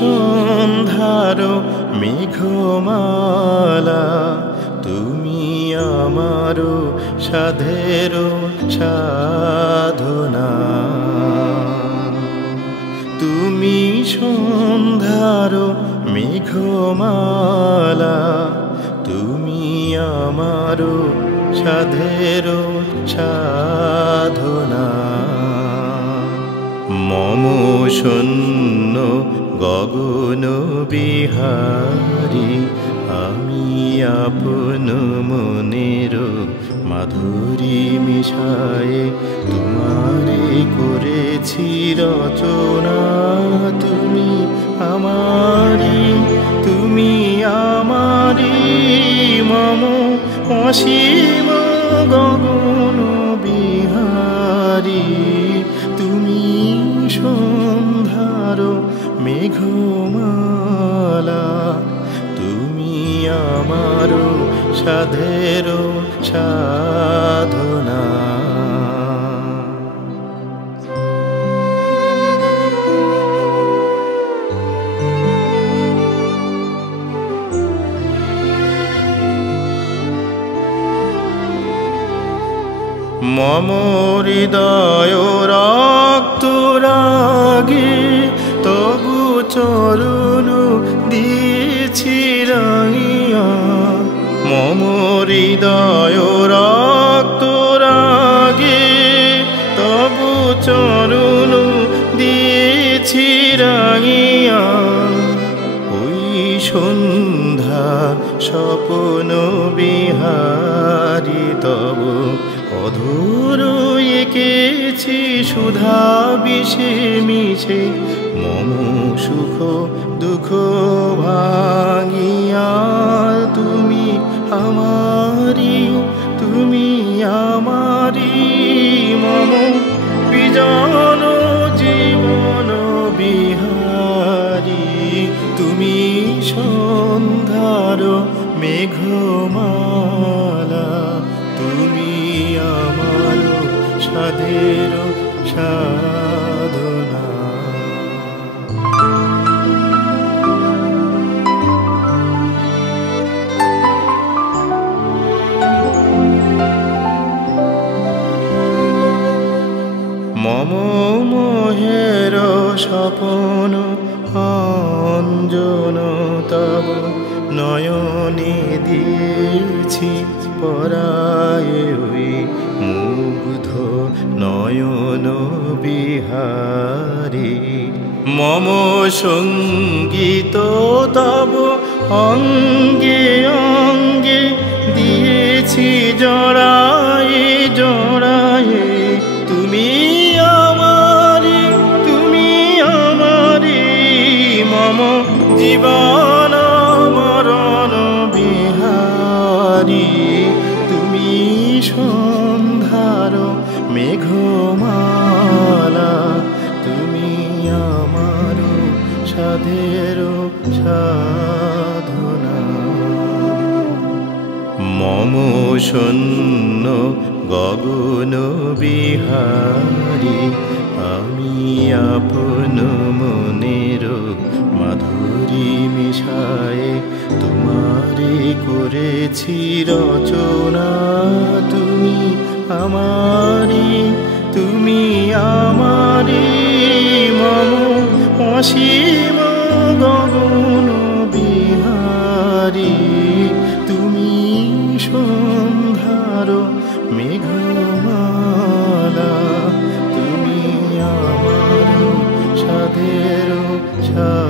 সন্ধ্যার মেঘমালা, তুমি আমার সাধের সাধনা। তুমি সন্ধ্যার মেঘমালা, তুমি আমার সাধের সাধনা। মম শূন্য গগন বিহারী, আমি আপন মনের মাধুরী মিশায়ে তোমারে করেছি রচনা। তুমি আমারি, তুমি আমারি, মম অসীম গগন বিহারী। তুমি সন্ধ্যার মেঘমালা, তুমি আমার সাধের সাধনা। মম হৃদয় রক্ত রাগে, তবু চরণ দিয়েছি রাঙিয়া। মম হৃদয় রক্ত রাগে, তবু চরণ দিয়েছি রাঙিয়া। ওই সন্ধ্যা স্বপ্ন বিহারী, তব অধুর এঁকেছি সুধা বিষে মিশে। মম সুখ দুঃখ ভাঙিয়া, তুমি আমারি, তুমি আমারি, মম বিজন জীবন বিহারী। তুমি সন্ধ্যার মেঘমালা, তুমি আমার সাধের সাধনা। মম মোহের স্বপন অঞ্জন, তব নয়নে দিয়েছি পরায়ে। ওই মুগ্ধ নয়ন বিহারী, মম সঙ্গীত তব অঙ্গে অঙ্গে দিয়েছি জড়ায়ে জড়ায়ে। তুমি আমারি, তুমি আমারি, মম জীবন মরণ বিহারী। তুমি সন্ধ্যার মেঘমালা, তুমি আমার সাধের সাধনা। মম শূন্য গগন বিহারী, আমি আপন মনের মাধুরী মিশায়ে তোমারে করেছি রচনা। তুমি আমারি, তুমি আমারি, মম অসীম গগন বিহারী। তুমি সন্ধ্যার মেঘমালা, তুমি আমার সাধের সাধনা।